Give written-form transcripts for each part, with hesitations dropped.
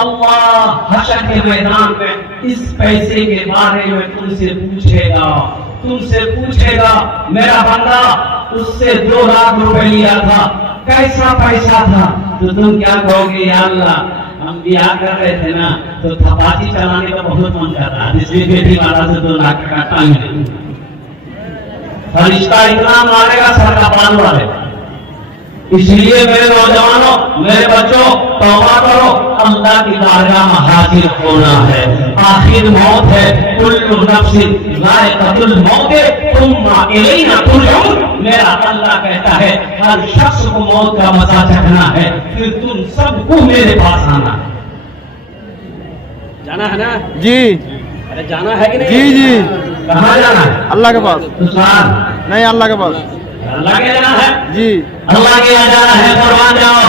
اللہ حشر کے میدان میں اس پیسے کے بارے میں تم سے پوچھے گا میرا بندہ اس سے 2 لاکھ روپے لیا تھا، کیسا پیسہ تھا؟ تو تم کیا کہو گے؟ یا اللہ ہم بیاہ کر رہے تھے نا تو تھپاچی چلانے کا بہت من کر رہا، اس لیے بیٹی والا سے 2 لاکھ کا ٹانگ دے، فرشتہ اتنا مارے گا سر کا پان والے۔ اس لیے میرے نوجوانوں، میرے بچوں، توبہ کرو، اللہ کی بارگاہ میں حاضر ہونا ہے۔ آخر موت ہے، کل نفس ذائقۃ الموت ثم الینا ترجعون۔ میرا اللہ کہتا ہے ہر شخص کو موت کا مزہ چکھنا ہے، پھر تم سب کو میرے پاس آنا ہے۔ جانا ہے نا؟ جی ارے جانا ہے کہ نہیں؟ جی جی کہاں جانا ہے؟ اللہ کے پاس نہیں، اللہ کے پاس اللہ کے جانا ہے جی، اللہ کے یہاں جانا ہے۔ قربان جاؤ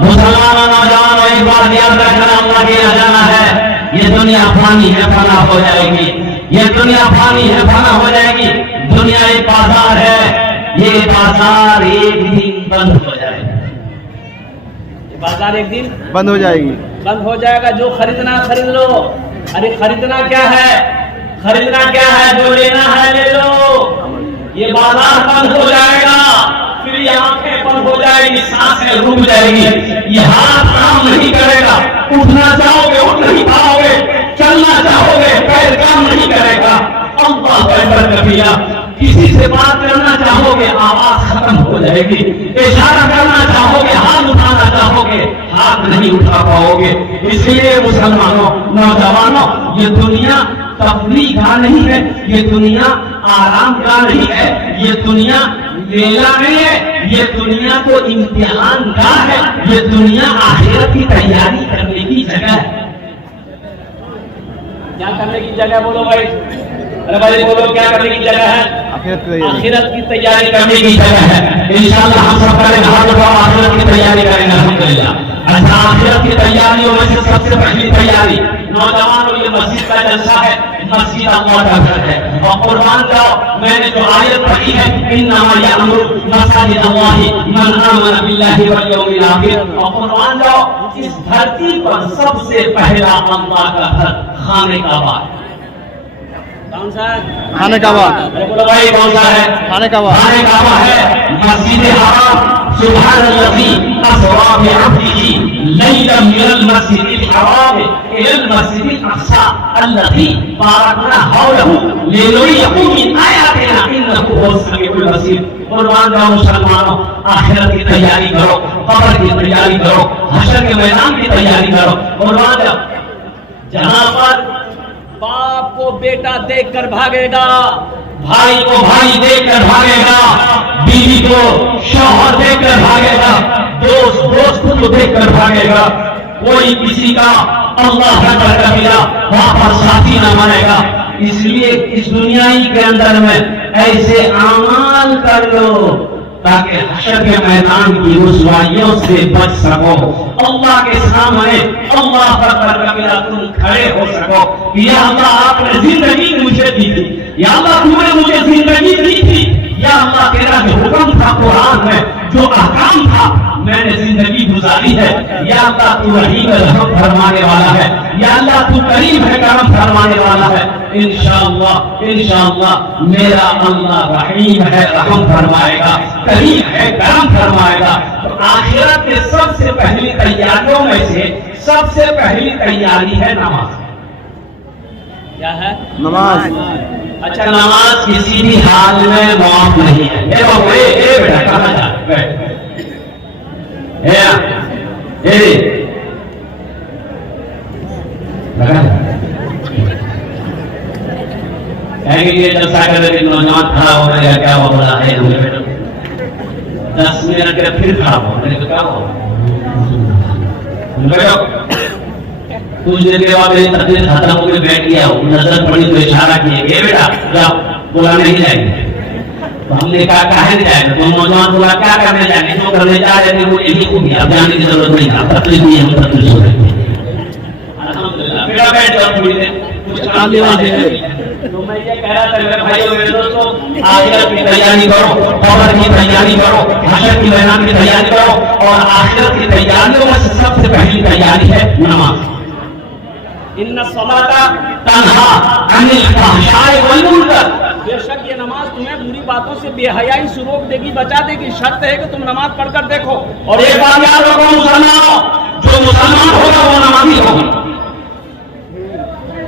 مسلمان نوجوانوں، ایک بار یاد رکھنا، اللہ کے یہاں جانا ہے۔ یہ دنیا فانی ہے، فنا ہو جائے گی، یہ دنیا فانی ہے، فنا ہو جائے گی۔ دنیا ایک بازار ہے، یہ بازار ایک دن بند ہو جائے گا، یہ بازار ایک دن بند ہو جائے گی، بند ہو جائے گا۔ جو خریدنا خرید لو۔ ارے خریدنا کیا ہے؟ خریدنا کیا ہے؟ جو لینا ہے لے لو۔ یہ بازار بند ہو جائے گا، پھر یہ آنکھیں بند ہو جائے گی، سانسیں رک جائے گی، یہ ہاتھ کام نہیں کرے گا، اٹھنا چاہو گے اٹھ نہیں پاؤ گے، چلنا چاہو گے پیر کام نہیں کرے گا۔ اللہ اکبر کبیرہ۔ کسی سے بات کرنا چاہو گے آواز ختم ہو جائے گی، اشارہ کرنا چاہو گے، ہاتھ اٹھانا چاہو گے ہاتھ نہیں اٹھا پاؤ گے۔ اس لیے مسلمانوں، نوجوانوں، یہ دنیا تفریح کا نہیں ہے، یہ دنیا آرام کا نہیں ہے، یہ دنیا میلہ نہیں ہے، یہ دنیا کو امتحان کا ہے، یہ دنیا آخرت کی تیاری کرنے کی جگہ ہے۔ کیا کرنے کی جگہ بولو بھائی؟ ارے بھائی بولو، کیا کرنے کی جگہ ہے؟ آخرت کی تیاری کرنے کی جگہ ہے۔ انشاءاللہ ہم سب پہلے ہاتھ اٹھاؤ، آخرت کی تیاری کریں گے الحمدللہ۔ اچھا، آخرت کی تیاریوں میں سے سب سے پہلی تیاری نوجوانوں، یہ مسجد کا جلسہ ہے، مسجد اللہ کا گھر ہے۔ اور قربان جاؤ، میں نے جو آیت پڑھی ہے انما یأمر مساجد اللہ من آمن باللہ والیوم الآخر، اور قربان جاؤ، اس دھرتی پر سب سے پہلا اللہ کا گھر خانہ کعبہ ہے۔ کون سا ہے؟ خانہ کعبہ۔ بولو بھائی کون سا ہے؟ خانہ کعبہ۔ خانہ کعبہ ہے، مسجد حرام۔ سبحان الذی اسری بعبدہ لیلا من المسجد الحرام الى المسجد الاقصى الذی بارکنا حولہ لنریہ من آیاتنا انہ هو السمیع البصیر۔ قربان جاؤ مسلمانوں، آخرت کی تیاری کرو، قبر کی تیاری کرو، حشر کے میدان کی تیاری کرو۔ قربان جاؤ، جہاں پر باپ کو بیٹا دیکھ کر بھاگے گا، بھائی کو بھائی دیکھ کر بھاگے گا، بیوی کو شوہر دیکھ کر بھاگے گا، دوست کو دیکھ کر بھاگے گا، کوئی کسی کا اللہ کا کبیرہ وہاں پر ساتھی نہ بنے گا۔ اس لیے اس دنیا کے اندر میں ایسے اعمال کر لو تاکہ حشر کے میدان کی رسوائیوں سے بچ سکو، اللہ کے سامنے اللہ پر کبیرہ تم کھڑے ہو سکو۔ یا اللہ آپ نے زندگی مجھے دی تھی، یا اللہ تم نے مجھے زندگی دی تھی، یا اللہ تیرا جو حکم تھا قرآن میں، جو احکام تھا میں نے زندگی گزاری ہے، یا اللہ تو رحیم رحم فرمانے والا ہے، یا اللہ تو کریم ہے کرم فرمانے والا ہے۔ انشاءاللہ میرا اللہ رحیم ہے، رحم فرمائے گا، کریم ہے، کرم فرمائے گا۔ تو آخرت کے سب سے پہلی تیاریوں میں سے سب سے پہلی تیاری ہے نماز۔ کیا ہے؟ نماز۔ اچھا، نماز کسی بھی حال میں معاف نہیں ہے۔ اے بیٹا کہاں جا بیٹھ، کہیں گے یہ جلسہ کر کے نوجوان کھڑا ہو گیا، کیا ہو رہا ہے؟ 10 منٹ کے پھر کھڑا ہو، میں نے کہا کیا ہو کچھ دیر کے بعد میری تقریر ختم ہو کے بیٹھ گیا، نظر پڑی تو اشارہ کیے کہ بیٹا جاؤ، بلانے نہیں جائیں گے۔ تو ہم نے کہا کہاں نہیں جائے گا؟ تو نوجوان بولا کیا کرنے جائیں گے؟ جو کرنے جا رہے تھے وہ یہی ہو گیا، اب جانے کی ضرورت نہیں تھا، تقریر بھی ہم تقریر ہو رہے تھے۔ الحمدللہ بیٹا بیٹھ جاؤ تھوڑی دیر، کچھ کام تو میں یہ کہہ رہا تھا میرے بھائیوں میرے دوستوں، آخرت کی تیاری کرو، قبر کی تیاری کرو، حشر کی میدان کی تیاری کرو، اور آخرت کی تیاریوں میں سے سب سے پہلی تیاری ہے نماز۔ ان الصلاۃ تنہا عن الفحشاء والمنکر، بے شک یہ نماز تمہیں بری باتوں سے بے حیائی سے روک دے گی، بچا دے گی۔ شرط ہے کہ تم نماز پڑھ کر دیکھو۔ اور ایک بات یاد رکھو مسلمانوں، جو مسلمان ہوگا وہ نمازی ہوگا،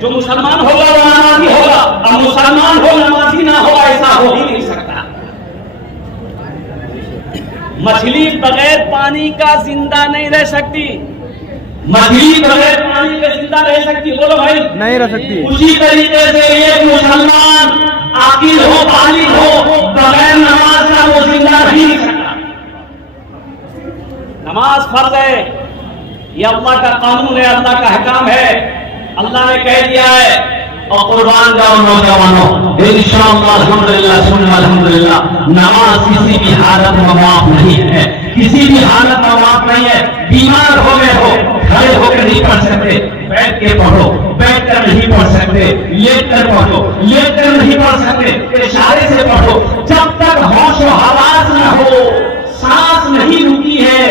جو مسلمان ہوگا وہ نمازی ہوگا۔ اب مسلمان ہو نمازی نہ ہو ایسا ہو ہی نہیں سکتا۔ مچھلی بغیر پانی کا زندہ نہیں رہ سکتی، مچھلی بغیر پانی کے زندہ رہ سکتی؟ بولو بھائی، نہیں رہ سکتی۔ اسی طریقے سے ایک مسلمان عاقل ہو بالغ ہو بغیر نماز کا وہ زندہ نہیں رہ سکتا۔ نماز فرض ہے، یہ اللہ کا قانون ہے، اللہ کا حکام ہے، اللہ نے کہہ دیا ہے۔ اور قربان جاؤ نوجوانوں، انشاءاللہ الحمدللہ سننا الحمدللہ، نماز کسی بھی حالت میں معاف نہیں ہے، کسی بھی حالت میں معاف نہیں ہے۔ بیمار ہو گئے ہو، کھڑے ہو کے نہیں پڑھ سکتے، بیٹھ کے پڑھو، بیٹھ کر نہیں پڑھ سکتے، لیٹ کر پڑھو، لیٹ کر نہیں پڑھ سکتے، اشارے سے پڑھو۔ جب تک ہوش و حواس نہ ہو، سانس نہیں رکی ہے،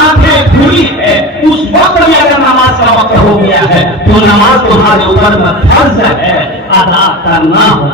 آنکھیں کھلی ہے، اس وقت میں اگر نماز کا وقت ہو گیا ہے تو نماز تمہارے اوپر فرض ہے ادا کرنا ہو۔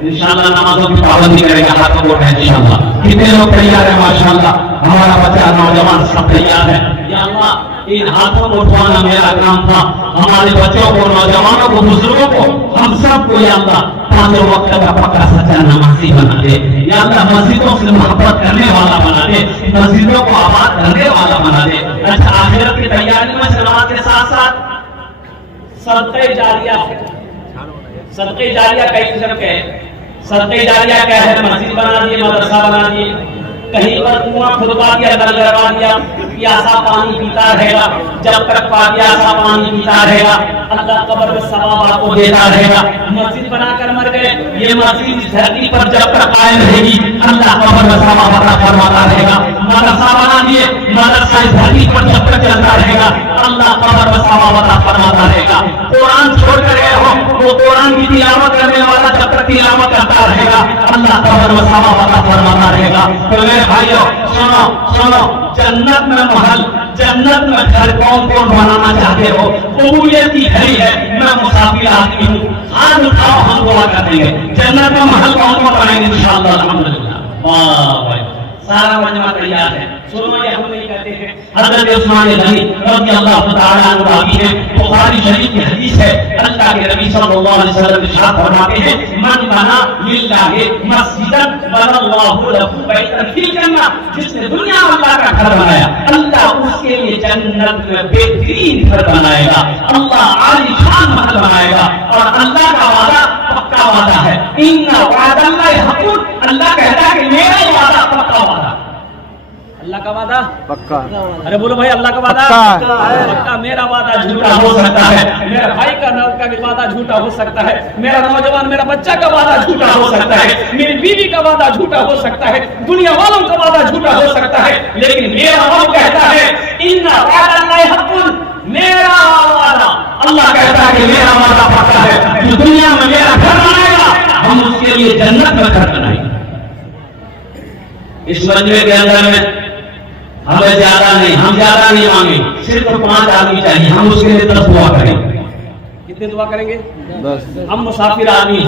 انشاءاللہ نمازوں کی پابندی کرے گا، ہاتھوں کو اٹھائیں انشاءاللہ۔ کتنے لوگ تیار ہیں؟ ماشاءاللہ ہمارا بچہ نوجوان سب تیار ہے۔ یا اللہ ان ہاتھوں کو اٹھوانا میرا کام تھا، ہمارے بچوں کو، نوجوانوں کو، بزرگوں کو، ہم سب کو یا اللہ پانچوں وقت کا پکا سچا نمازی بنا دے۔ یا اللہ مسجدوں سے محبت کرنے والا بنا دے، مسجدوں کو آباد کرنے والا بنا دے۔ اچھا آخرت کی تیاری میں نماز کے ساتھ ساتھ صدقہ جاریہ ہے۔ صدقہ جاریہ کئی قسم کے ہیں۔ صدقہ جاریہ کیا ہے؟ مسجد بنا دیے، مدرسہ بنا دیے، کہیں پر کنواں کھدوا دیا، نل لگوا دیا، پیاسا پانی پیتا رہے گا، جب تک پیاسا پانی پیتا رہے گا اللہ قبر میں ثواب آپ کو دیتا رہے گا۔ مسجد بنا کر مر گئے، یہ مسجد اس دھرتی پر جب تک قائم رہے گی اللہ قبر میں ثواب عطا فرماتا رہے گا۔ مدرسہ بنا دیے، مدرسہ اس دھرتی پر جب تک چلتا رہے گا اللہ قبر میں ثواب عطا فرماتا رہے گا۔ قرآن چھوڑ کر گئے ہو، وہ قرآن کی تلاوت کرنے والا جب تک تلاوت کرتا رہے گا اللہ قبر میں ثواب عطا فرماتا رہے گا۔ تو میرے بھائیو سنو سنو، جنت میں محل، جنت میں گھر کون کون بنانا چاہتے ہو؟ قبولیت کی گھڑی ہے، میں مسافر آدمی ہوں، ہاتھ اٹھاؤ ہم دعا کر دیں گے۔ جنت میں محل کون کون بنائیں گے انشاءاللہ الحمدللہ؟ واہ بھائی سارا مجمع تیار ہے۔ سنو یہ ہم نہیں کہتے ہیں، حضرت عثمان غنی رضی اللہ تعالیٰ عنہ راوی ہے، بخاری شریف کی حدیث ہے، اللہ کے نبی صلی اللہ علیہ وسلم ارشاد فرماتے ہیں من بنا للہ مسجدا بنى اللہ لہ بیتا فی الجنہ، جس نے دنیا میں اللہ کا گھر بنایا اللہ اس کے لیے جنت میں بہترین گھر بنائے گا، اللہ عالی شان محل بنائے گا۔ اور اللہ کا وعدہ پکا وعدہ ہے، ان وعد اللہ حق، اللہ کہتا ہے کہ میرا وعدہ پکا وعدہ، اللہ کا وعدہ پکا۔ ارے بولو بھائی اللہ کا وعدہ پکا۔ میرا وعدہ جھوٹا ہو سکتا ہے، میرا بھائی کا وعدہ جھوٹا ہو سکتا ہے، میرا نوجوان میرا بچہ کا وعدہ جھوٹا ہو سکتا ہے، میری بیوی کا وعدہ جھوٹا ہو سکتا ہے، دنیا والوں کا وعدہ جھوٹا ہو سکتا ہے، لیکن میرا رب کہتا ہے ان وعد اللہ حق، میرا وعدہ اللہ کہتا ہے کہ میرا وعدہ پکا ہے، جو دنیا میں میرا گھر بنائے گا ہم اس کے لیے جنت میں گھر بنائیں گے۔ اس مجمع کے اندر میں ہمیں زیادہ نہیں، ہم زیادہ نہیں مانگیں، صرف 5 آدمی چاہیے، ہم اس کے لیے 10 دعا کریں گے۔ کتنے دعا کریں گے؟ 10۔ ہم مسافر آدمی،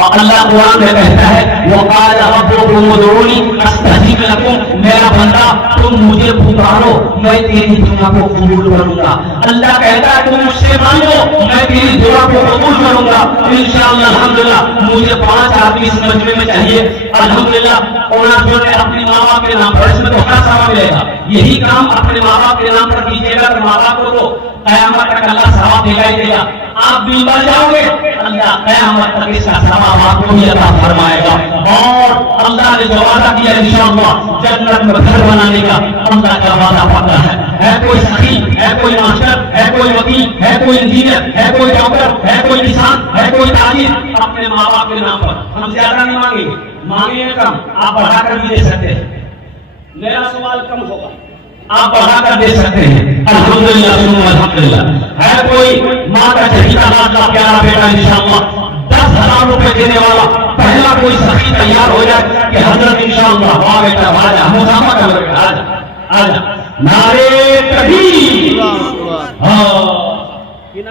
اور اللہ قرآن میں کہتا ہے وقال ربکم ادعونی استجب لکم، میرا بندہ تم مجھے پکارو میں تیری دعا کو قبول کروں گا۔ اللہ کہتا ہے تم مجھ سے مانگو میں تیری دعا کو قبول کروں گا۔ انشاءاللہ الحمدللہ مجھے 5 آدمی اس مجمع میں چاہیے الحمدللہ۔ اور جو نے اپنے ماں باپ کے نام پر، اس میں تو ہر ثواب ملے گا، یہی کام اپنے ماں باپ کے نام پر کیجیے گا تو ماں باپ کو تو قیامت تک اللہ ثواب دکھائی دے گا۔ آپ بیمار جاؤ گے اللہ قیامت تک اس کا ثواب آپ کو بھی عطا فرمائے گا۔ اور اللہ نے جو وعدہ کیا انشاءاللہ جنت میں گھر بنانے کا، اللہ کا وعدہ پکا ہے کوئی سخی، ہے کوئی ماسٹر، ہے کوئی وکیل، ہے کوئی انجینئر، ہے کوئی ڈاکٹر، ہے کوئی کسان، ہے کوئی تاجر، اپنے ماں باپ کے نام پر ہم زیادہ نہیں مانگیں گے، مانگیں کم، آپ بڑھا کر بھی دے سکتے ہیں، میرا سوال کم ہوگا آپ بڑھا کر دے سکتے ہیں الحمدللہ سنو الحمدللہ۔ ہے کوئی ماں کا چہیتا ماں کا پیارا بیٹا انشاءاللہ 10,000 روپے دینے والا، پہلا کوئی سخی تیار ہو جائے کہ حضرت انشاءاللہ واہ بیٹا آجا مسامہ کر بیٹا آجا آجا نعرے تکبیر،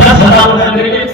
10,000।